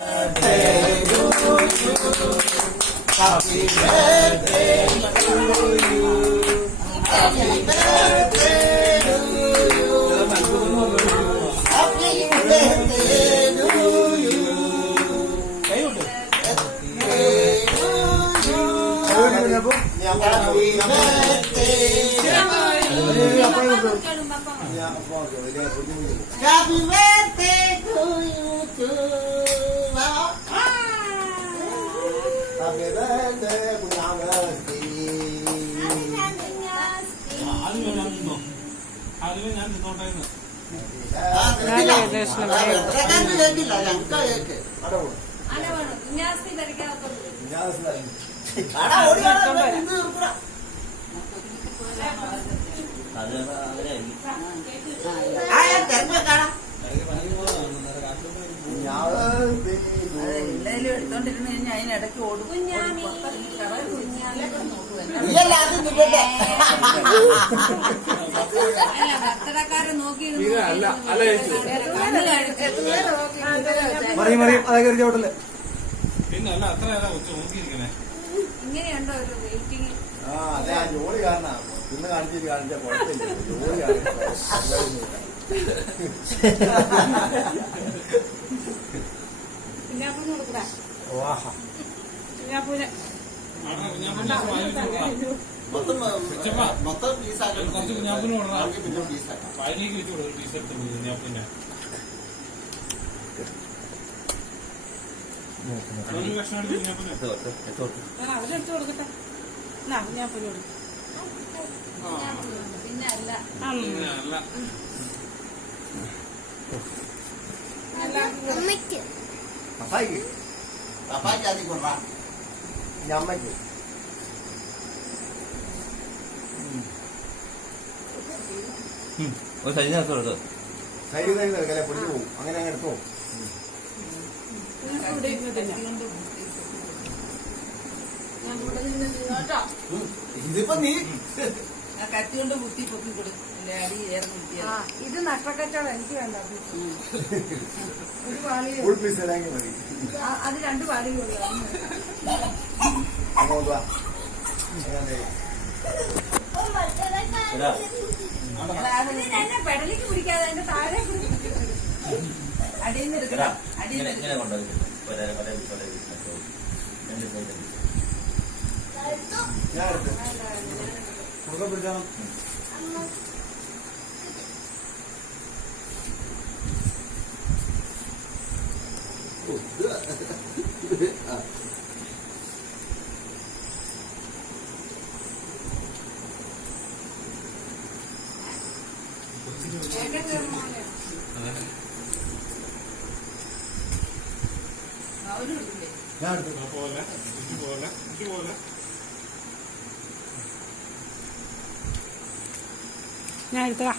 Happy birthday to you. Happy birthday to you. Happy birthday to you. Happy birthday to you too. Happy birthday, Kunyamasti. എടുത്തോണ്ടിരുന്ന് കഴിഞ്ഞാൽ അതിനിടയ്ക്ക് ഓടും. ഭർത്തക്കാരെ നോക്കി പിന്നെ അല്ല അത്ര നോക്കിയിരിക്കണേ. ഇങ്ങനെയുണ്ടോ ഒരു വെയിറ്റിംഗ്? അതെ, ആ ജോലി കാരണ ഇന്ന് കാണിച്ചിട്ട് കാണിച്ച കുഴപ്പമില്ല. ജോലി കാണിച്ചു കുഞ്ഞാപ്പൂന് കൊടുക്കടാ. കുഞ്ഞാപ്പൂന് മൊത്തം പീസാക്കി കുറച്ച് കുഞ്ഞാപ്പിന് കൊടുക്കണം. പിന്നെ പീസാക്കാം. വയലേക്ക് വെച്ച് കൊടുക്കും ടീഷർട്ട് കുഞ്ഞാപ്പിന്റെ. ഒരു കഷ്ണം എടുത്ത് കുഞ്ഞാപ്പിന് അവരെടുത്ത് കൊടുക്കട്ടെ. കുഞ്ഞാപ്പൂന് കൊടുക്കും. പിന്നെ അല്ല അല്ല പപ്പായ്ക്ക് പപ്പായ്ക്ക് ആദ്യം കൊണ്ടാ അമ്മയ്ക്ക് ഒരു സൈഡിനകത്തോട്ട് കയ്യിൽ കല പൊടിഞ്ഞു പോകും. അങ്ങനെ അങ്ങ് എടുത്തോ. ഇതിപ്പോ നീ കത്തി കൊണ്ട് കുത്തി പൊക്കി കൊടുക്കും. അടി ഏറെ ഇത് നഷ്ടക്കച്ചവടം. എനിക്ക് വേണ്ട. ഒരു പാളി ഫുൾ പീസ് ഇടാമെങ്കിൽ മതി. അത് രണ്ട് പാളികളുള്ളൂ. അങ്ങോട്ട് വാ. എന്നെ പെടലിക്ക് പിടിക്കാതെ എന്റെ താഴെ അടിയിൽ നിന്ന് എടുക്കണം. അടിയിൽ നിന്ന് ഇങ്ങനെ കൊണ്ടുപോയി ഞാൻ എടുത്ത് കുടുക്ക പിടിച്ചാൽ ഞാൻ എടുത്തു. പോലെ പോലെ പോലെ ഞാൻ എടുത്തതാ.